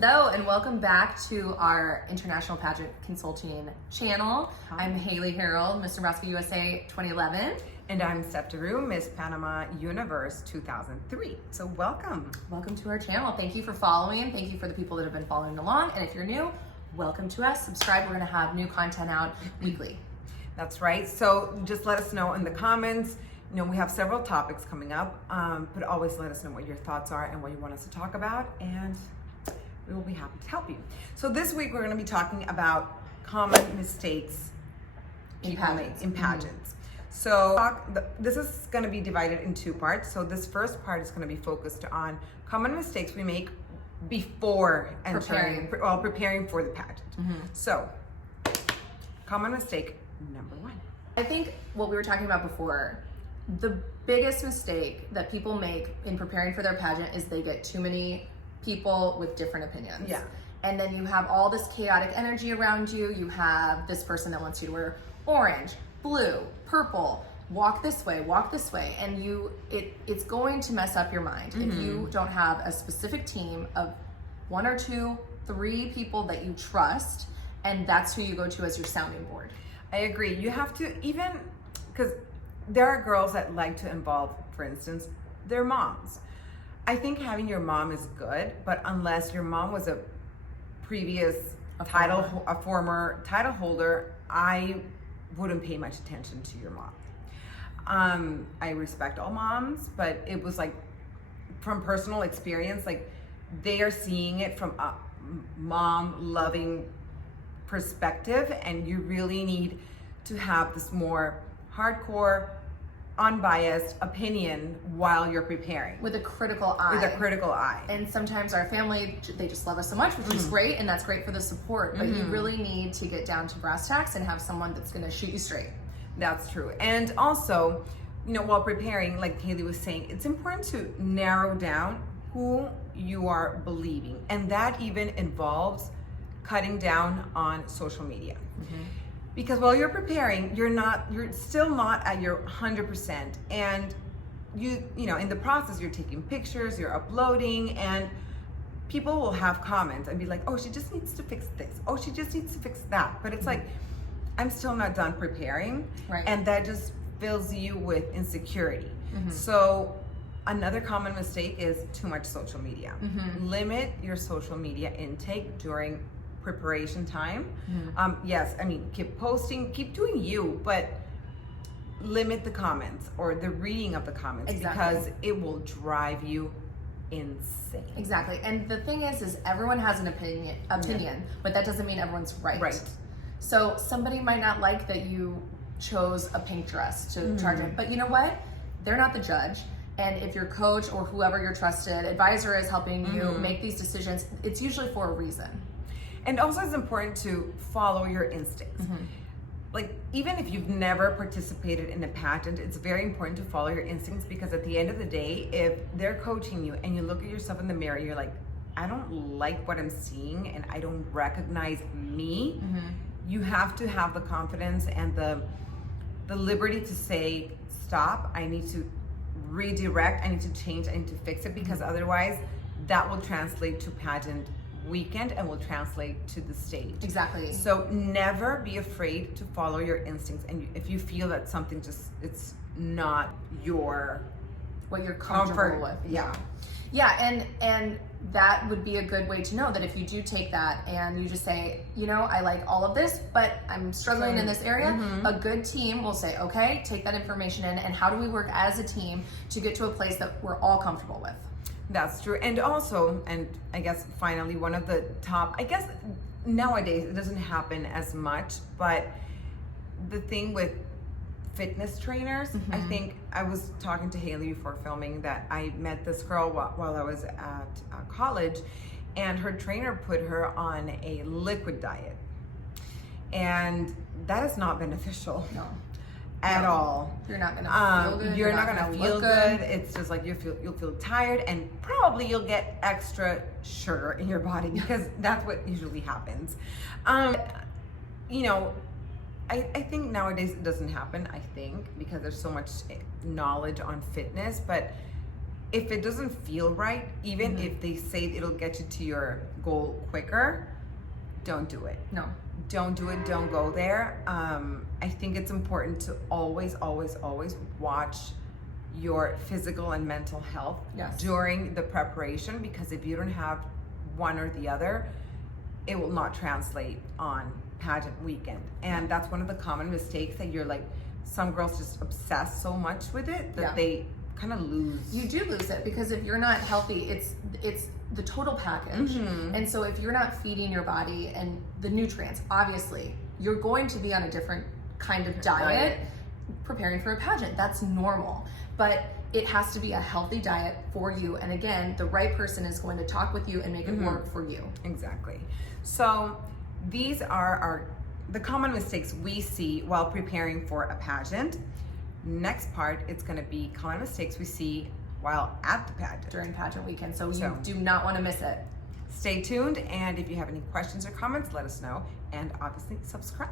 Hello and welcome back to our International Pageant Consulting channel. Hi. I'm Haley Harold, Miss Nebraska USA 2011. And I'm Steph DeRue, Miss Panama Universe 2003. So welcome. Welcome to our channel. Thank you for following. Thank you for the people that have been following along. And if you're new, welcome to us. Subscribe. We're going to have new content out weekly. That's right. So just let us know in the comments. You know, we have several topics coming up, but always let us know what your thoughts are and what you want us to talk about, and we will be happy to help you. So this week we're going to be talking about common mistakes In people make pageants. in pageants. So this is going to be divided in two parts. So this first part is going to be focused on common mistakes we make before entering, preparing for the pageant. So, common mistake number one. I think what we were talking about before, the biggest mistake that people make in preparing for their pageant is they get too many people with different opinions. Yeah. And then you have all this chaotic energy around you. You have this person that wants you to wear orange, blue, purple, walk this way, and it's going to mess up your mind if you don't have a specific team of 1 or 2, 3 people that you trust, and that's who you go to as your sounding board. I agree. You have to, even because there are girls that like to involve, for instance, their moms. I think having your mom is good, but unless your mom was a previous former title holder, I wouldn't pay much attention to your mom. I respect all moms, but it was like from personal experience, like they are seeing it from a mom loving perspective, and you really need to have this more hardcore, unbiased opinion while you're preparing. With a critical eye. With a critical eye. And sometimes our family, they just love us so much, which is great, and that's great for the support, but you really need to get down to brass tacks and have someone that's gonna shoot you straight. That's true. And also, you know, while preparing, like Haley was saying, it's important to narrow down who you are believing. And that even involves cutting down on social media. Because while you're preparing, you're still not at your 100%. And you know, in the process, you're taking pictures, you're uploading, and people will have comments and be like, oh, she just needs to fix this. Oh, she just needs to fix that. But it's like, I'm still not done preparing. Right. And that just fills you with insecurity. So another common mistake is too much social media. Limit your social media intake during preparation time. Yes, I mean, keep posting, keep doing you, but limit the comments or the reading of the comments. Exactly. Because it will drive you insane. Exactly. And the thing is everyone has an opinion, but that doesn't mean everyone's right. Right. So somebody might not like that you chose a pink dress to charge it, but you know what? They're not the judge. And if your coach or whoever your trusted advisor is helping you make these decisions, it's usually for a reason. And also it's important to follow your instincts. Like, even if you've never participated in a pageant, it's very important to follow your instincts, because at the end of the day, if they're coaching you and you look at yourself in the mirror, you're like, I don't like what I'm seeing and I don't recognize me, you have to have the confidence and the liberty to say, stop, I need to redirect, I need to change, I need to fix it, because otherwise that will translate to pageant weekend and will translate to the stage. Exactly. So never be afraid to follow your instincts, and if you feel that something it's not what you're comfortable with. Yeah, and that would be a good way to know that if you do take that and you just say, you know, I like all of this, but I'm struggling in this area, a good team will say, okay, take that information in, and how do we work as a team to get to a place that we're all comfortable with? That's true. And also, and I guess finally, one of the top, I guess nowadays it doesn't happen as much, but the thing with fitness trainers, I think I was talking to Haley before filming that I met this girl while I was at college, and her trainer put her on a liquid diet. And that is not beneficial. No. At all. You're not gonna feel good. You're not gonna feel good. It's just like you'll feel tired, and probably you'll get extra sugar in your body, because that's what usually happens. You know, I think nowadays it doesn't happen, I think, because there's so much knowledge on fitness, but if it doesn't feel right, even if they say it'll get you to your goal quicker, don't do it. No. Don't do it. Don't go there. I think it's important to always, always, always watch your physical and mental health during the preparation, because if you don't have one or the other, it will not translate on pageant weekend. And that's one of the common mistakes, that you're like, some girls just obsess so much with it that they kind of lose. You do lose it, because if you're not healthy, it's the total package. And so if you're not feeding your body and the nutrients, obviously you're going to be on a different kind of diet preparing for a pageant. That's normal, but it has to be a healthy diet for you. And again, the right person is going to talk with you and make it work for you. Exactly. So these are the common mistakes we see while preparing for a pageant. Next part, it's going to be common mistakes we see while at the pageant. During pageant weekend. So you do not want to miss it. Stay tuned, and if you have any questions or comments, let us know, and obviously subscribe.